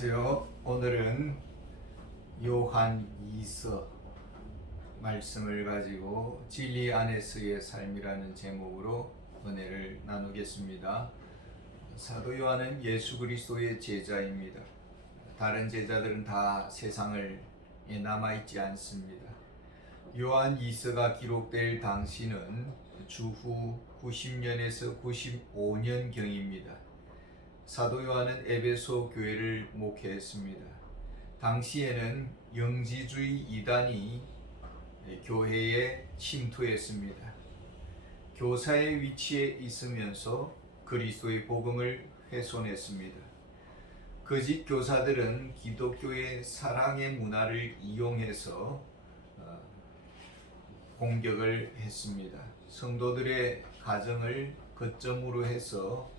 안녕하세요. 오늘은 요한 2서 말씀을 가지고 진리 안에서의 삶이라는 제목으로 은혜를 나누겠습니다. 사도 요한은 예수 그리스도의 제자입니다. 다른 제자들은 다 세상을 남아있지 않습니다. 요한 2서가 기록될 당시는 주후 90년에서 95년경입니다. 사도 요한은 에베소 교회를 목회했습니다. 당시에는 영지주의 이단이 교회에 침투했습니다. 교사의 위치에 있으면서 그리스도의 복음을 훼손했습니다. 거짓 교사들은 기독교의 사랑의 문화를 이용해서 공격을 했습니다. 성도들의 가정을 거점으로 해서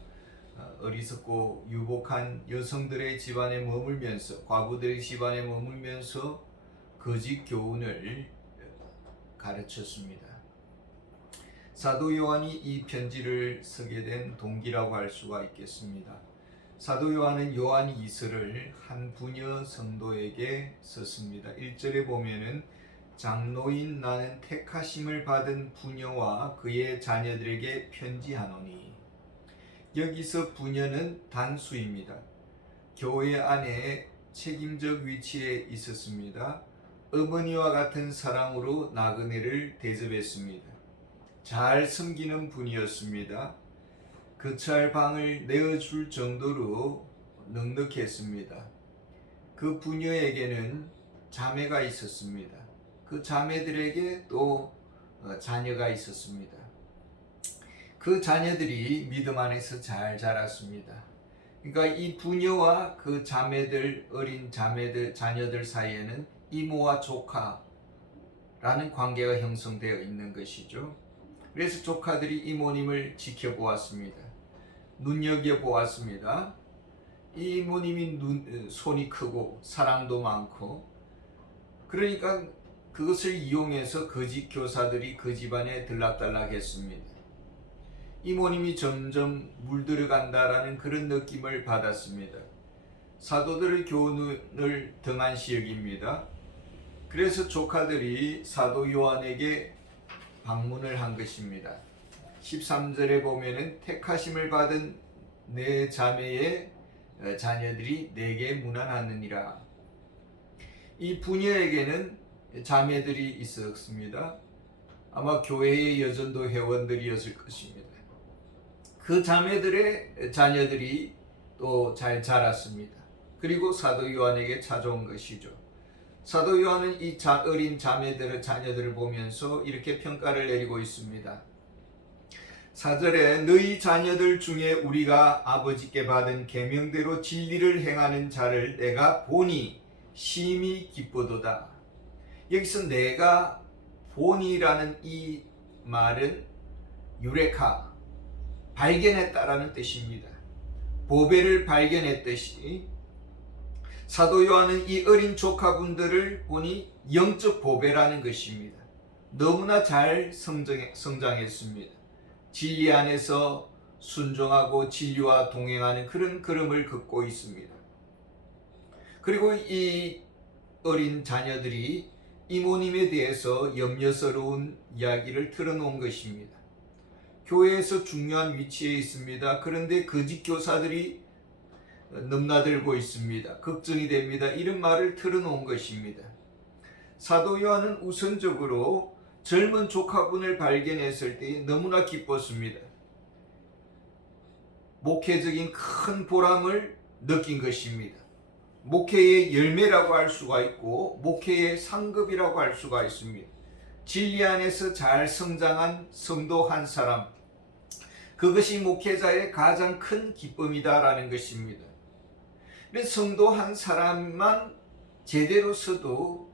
어리석고 유복한 여성들의 집안에 머물면서 과부들의 집안에 머물면서 거짓 교훈을 가르쳤습니다. 사도 요한이 이 편지를 쓰게 된 동기라고 할 수가 있겠습니다. 사도 요한은 요한 2서를 한 부녀 성도에게 썼습니다. 1절에 보면은 장로인 나는 택하심을 받은 부녀와 그의 자녀들에게 편지하노니, 여기서 부녀는 단수입니다. 교회 안에 책임적 위치에 있었습니다. 어머니와 같은 사랑으로 나그네를 대접했습니다. 잘 섬기는 분이었습니다. 거처할 방을 내어줄 정도로 넉넉했습니다. 그 부녀에게는 자매가 있었습니다. 그 자매들에게 또 자녀가 있었습니다. 그 자녀들이 믿음 안에서 잘 자랐습니다. 그러니까 이 부녀와 그 자매들, 어린 자매들, 자녀들 사이에는 이모와 조카라는 관계가 형성되어 있는 것이죠. 그래서 조카들이 이모님을 지켜보았습니다. 눈여겨보았습니다. 이 이모님이 손이 크고 사랑도 많고, 그러니까 그것을 이용해서 거짓 교사들이 그 집안에 들락달락했습니다. 이모님이 점점 물들어간다라는 그런 느낌을 받았습니다. 사도들의 교훈을 등한시 여깁니다. 그래서 조카들이 사도 요한에게 방문을 한 것입니다. 13절에 보면은 택하심을 받은 내 자매의 자녀들이 내게 문안하느니라. 이 부녀에게는 자매들이 있었습니다. 아마 교회의 여전도 회원들이었을 것입니다. 그 자매들의 자녀들이 또 잘 자랐습니다. 그리고 사도 요한에게 찾아온 것이죠. 사도 요한은 이 어린 자매들의 자녀들을 보면서 이렇게 평가를 내리고 있습니다. 4절에 너희 자녀들 중에 우리가 아버지께 받은 계명대로 진리를 행하는 자를 내가 보니 심히 기쁘도다. 여기서 내가 보니라는 이 말은 유레카, 발견했다라는 뜻입니다. 보배를 발견했듯이 사도 요한은 이 어린 조카분들을 보니 영적 보배라는 것입니다. 너무나 잘 성장했습니다. 진리 안에서 순종하고 진리와 동행하는 그런 걸음을 걷고 있습니다. 그리고 이 어린 자녀들이 이모님에 대해서 염려스러운 이야기를 틀어놓은 것입니다. 교회에서 중요한 위치에 있습니다. 그런데 거짓 교사들이 넘나들고 있습니다. 걱정이 됩니다. 이런 말을 틀어놓은 것입니다. 사도 요한은 우선적으로 젊은 조카분을 발견했을 때 너무나 기뻤습니다. 목회적인 큰 보람을 느낀 것입니다. 목회의 열매라고 할 수가 있고 목회의 상급이라고 할 수가 있습니다. 진리 안에서 잘 성장한 성도 한 사람, 그것이 목회자의 가장 큰 기쁨이다라는 것입니다. 성도 한 사람만 제대로 서도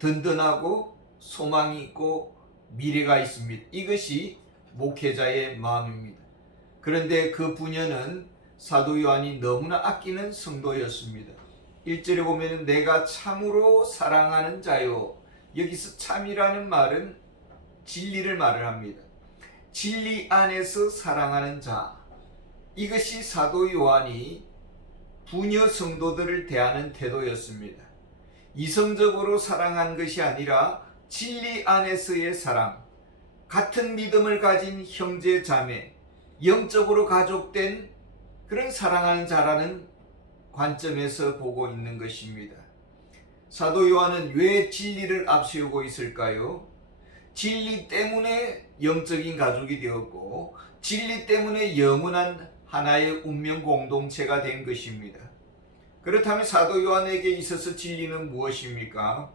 든든하고 소망이 있고 미래가 있습니다. 이것이 목회자의 마음입니다. 그런데 그 부녀는 사도 요한이 너무나 아끼는 성도였습니다. 1절에 보면 내가 참으로 사랑하는 자요. 여기서 참이라는 말은 진리를 말을 합니다. 진리 안에서 사랑하는 자, 이것이 사도 요한이 부녀 성도들을 대하는 태도였습니다. 이성적으로 사랑한 것이 아니라 진리 안에서의 사랑, 같은 믿음을 가진 형제 자매, 영적으로 가족된 그런 사랑하는 자라는 관점에서 보고 있는 것입니다. 사도 요한은 왜 진리를 앞세우고 있을까요? 진리 때문에 영적인 가족이 되었고 진리 때문에 영원한 하나의 운명 공동체가 된 것입니다. 그렇다면 사도 요한에게 있어서 진리는 무엇입니까?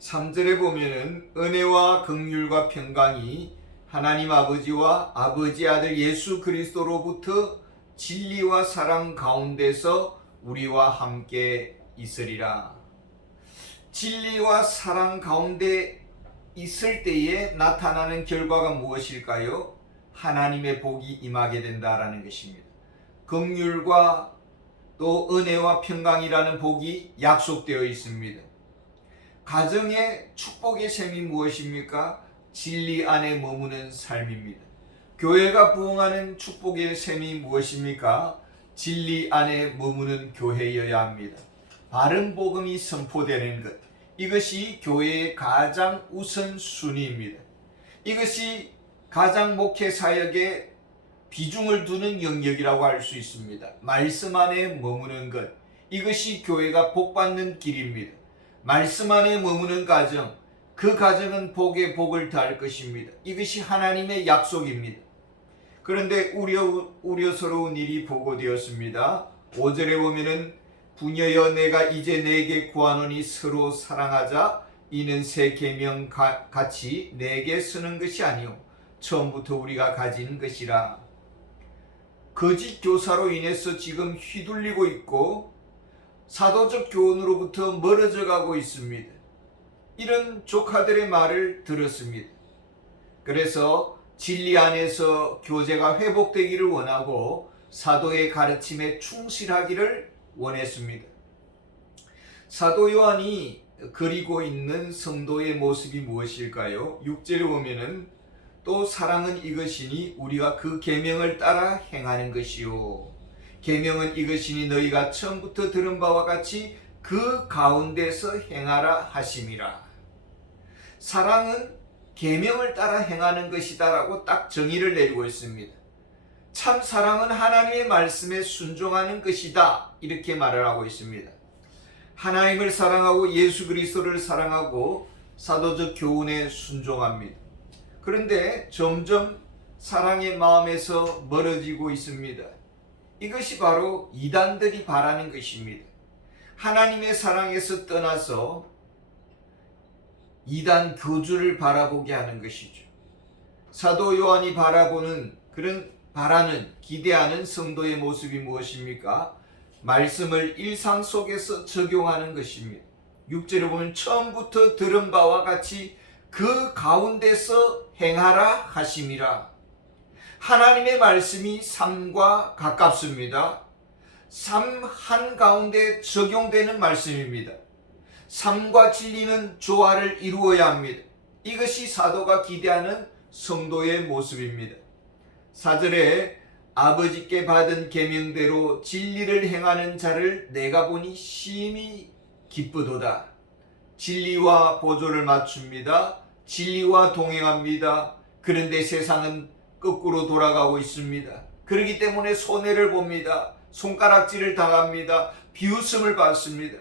3절에 보면은 은혜와 긍휼과 평강이 하나님 아버지와 아버지 아들 예수 그리스도로부터 진리와 사랑 가운데서 우리와 함께 있으리라. 진리와 사랑 가운데 있을 때에 나타나는 결과가 무엇일까요? 하나님의 복이 임하게 된다라는 것입니다. 긍휼과 또 은혜와 평강이라는 복이 약속되어 있습니다. 가정의 축복의 셈이 무엇입니까? 진리 안에 머무는 삶입니다. 교회가 부흥하는 축복의 셈이 무엇입니까? 진리 안에 머무는 교회여야 합니다. 바른 복음이 선포되는 것, 이것이 교회의 가장 우선순위입니다. 이것이 가장 목회 사역에 비중을 두는 영역이라고 할 수 있습니다. 말씀 안에 머무는 것, 이것이 교회가 복받는 길입니다. 말씀 안에 머무는 가정, 그 가정은 복에 복을 더할 것입니다. 이것이 하나님의 약속입니다. 그런데 우려스러운 일이 보고되었습니다. 5절에 보면은 부녀여 내가 이제 내게 구하노니 서로 사랑하자. 이는 새 계명 같이 내게 쓰는 것이 아니요 처음부터 우리가 가진 것이라. 거짓 교사로 인해서 지금 휘둘리고 있고 사도적 교훈으로부터 멀어져 가고 있습니다. 이런 조카들의 말을 들었습니다. 그래서 진리 안에서 교제가 회복되기를 원하고 사도의 가르침에 충실하기를 원했습니다. 사도 요한이 그리고 있는 성도의 모습이 무엇일까요? 6절에 보면은 또 사랑은 이것이니 우리가 그 계명을 따라 행하는 것이요. 계명은 이것이니 너희가 처음부터 들은 바와 같이 그 가운데서 행하라 하심이라. 사랑은 계명을 따라 행하는 것이다라고 딱 정의를 내리고 있습니다. 참 사랑은 하나님의 말씀에 순종하는 것이다, 이렇게 말을 하고 있습니다. 하나님을 사랑하고 예수 그리스도를 사랑하고 사도적 교훈에 순종합니다. 그런데 점점 사랑의 마음에서 멀어지고 있습니다. 이것이 바로 이단들이 바라는 것입니다. 하나님의 사랑에서 떠나서 이단 교주를 바라보게 하는 것이죠. 사도 요한이 바라보는 그런 바라는 기대하는 성도의 모습이 무엇입니까? 말씀을 일상 속에서 적용하는 것입니다. 6절에 보면 처음부터 들은 바와 같이 그 가운데서 행하라 하심이라. 하나님의 말씀이 삶과 가깝습니다. 삶 한가운데 적용되는 말씀입니다. 삶과 진리는 조화를 이루어야 합니다. 이것이 사도가 기대하는 성도의 모습입니다. 4절에 아버지께 받은 계명대로 진리를 행하는 자를 내가 보니 심히 기쁘도다. 진리와 보조를 맞춥니다. 진리와 동행합니다. 그런데 세상은 거꾸로 돌아가고 있습니다. 그렇기 때문에 손해를 봅니다. 손가락질을 당합니다. 비웃음을 받습니다.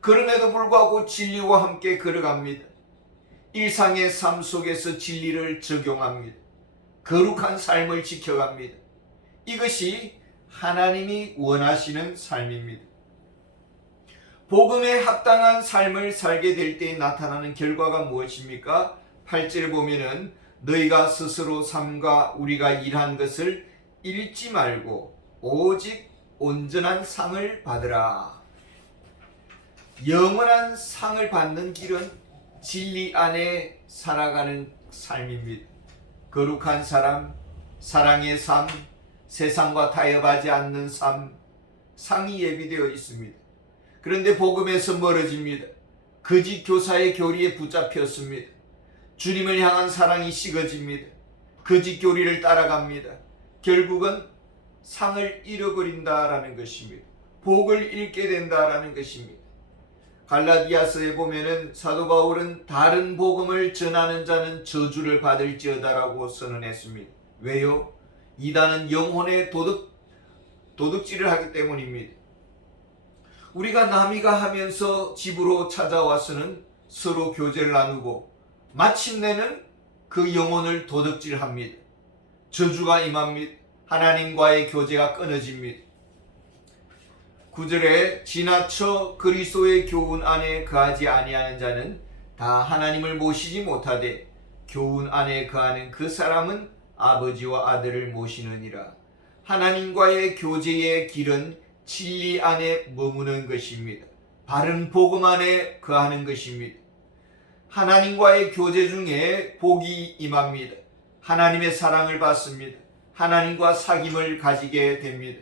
그럼에도 불구하고 진리와 함께 걸어갑니다. 일상의 삶 속에서 진리를 적용합니다. 거룩한 삶을 지켜갑니다. 이것이 하나님이 원하시는 삶입니다. 복음에 합당한 삶을 살게 될 때 나타나는 결과가 무엇입니까? 8절에 보면은 너희가 스스로 삶과 우리가 일한 것을 잃지 말고 오직 온전한 상을 받으라. 영원한 상을 받는 길은 진리 안에 살아가는 삶입니다. 거룩한 사람, 사랑의 삶, 세상과 타협하지 않는 삶, 상이 예비되어 있습니다. 그런데 복음에서 멀어집니다. 거짓 교사의 교리에 붙잡혔습니다. 주님을 향한 사랑이 식어집니다. 거짓 교리를 따라갑니다. 결국은 상을 잃어버린다라는 것입니다. 복을 잃게 된다라는 것입니다. 갈라디아서에 보면은 사도 바울은 다른 복음을 전하는 자는 저주를 받을지어다라고 선언했습니다. 왜요? 이단은 영혼의 도둑질을 하기 때문입니다. 우리가 남이가 하면서 집으로 찾아와서는 서로 교제를 나누고 마침내는 그 영혼을 도둑질합니다. 저주가 임합니다. 하나님과의 교제가 끊어집니다. 9절에 지나쳐 그리스도의 교훈 안에 거하지 아니하는 자는 다 하나님을 모시지 못하되 교훈 안에 거하는 그 사람은 아버지와 아들을 모시느니라. 하나님과의 교제의 길은 진리 안에 머무는 것입니다. 바른 복음 안에 거하는 것입니다. 하나님과의 교제 중에 복이 임합니다. 하나님의 사랑을 받습니다. 하나님과 사귐을 가지게 됩니다.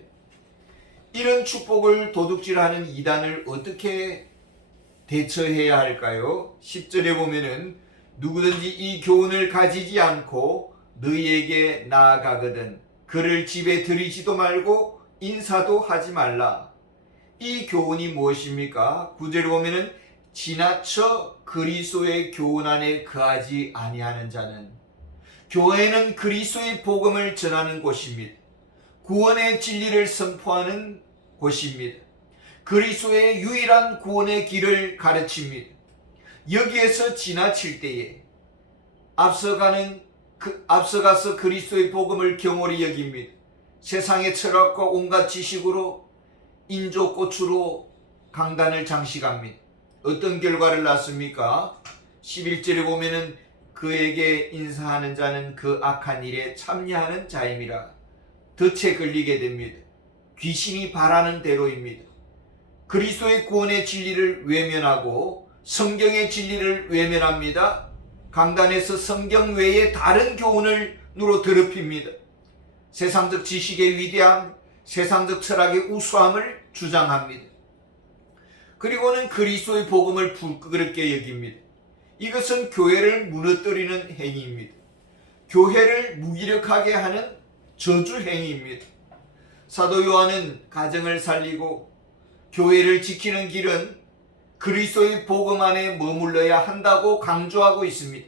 이런 축복을 도둑질하는 이단을 어떻게 대처해야 할까요? 10절에 보면은 누구든지 이 교훈을 가지지 않고 너희에게 나아가거든 그를 집에 들이지도 말고 인사도 하지 말라. 이 교훈이 무엇입니까? 9절에 보면은 지나쳐 그리스도의 교훈 안에 거하지 아니하는 자는, 교회는 그리스도의 복음을 전하는 곳입니다. 구원의 진리를 선포하는 곳입니다. 그리스도의 유일한 구원의 길을 가르칩니다. 여기에서 지나칠 때에 앞서가서 그리스도의 복음을 경홀히 여깁니다. 세상의 철학과 온갖 지식으로 인조꽃으로 강단을 장식합니다. 어떤 결과를 낳습니까? 11절에 보면은 그에게 인사하는 자는 그 악한 일에 참여하는 자임이라. 덫에 걸리게 됩니다. 귀신이 바라는 대로입니다. 그리스도의 구원의 진리를 외면하고 성경의 진리를 외면합니다. 강단에서 성경 외에 다른 교훈을 누로 더럽힙니다. 세상적 지식의 위대함, 세상적 철학의 우수함을 주장합니다. 그리고는 그리스도의 복음을 부끄럽게 여깁니다. 이것은 교회를 무너뜨리는 행위입니다. 교회를 무기력하게 하는 저주 행위입니다. 사도 요한은 가정을 살리고 교회를 지키는 길은 그리스도의 복음 안에 머물러야 한다고 강조하고 있습니다.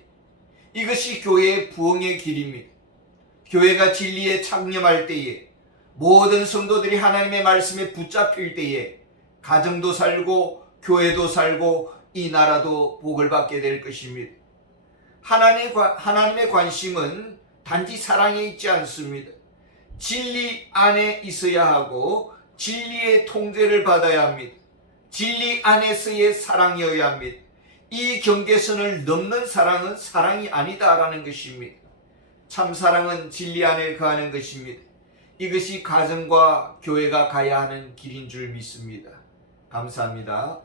이것이 교회의 부흥의 길입니다. 교회가 진리에 창념할 때에, 모든 성도들이 하나님의 말씀에 붙잡힐 때에 가정도 살고 교회도 살고 이 나라도 복을 받게 될 것입니다. 하나님의 관심은 단지 사랑에 있지 않습니다. 진리 안에 있어야 하고 진리의 통제를 받아야 합니다. 진리 안에서의 사랑이어야 합니다. 이 경계선을 넘는 사랑은 사랑이 아니다라는 것입니다. 참 사랑은 진리 안에 거하는 것입니다. 이것이 가정과 교회가 가야 하는 길인 줄 믿습니다. 감사합니다.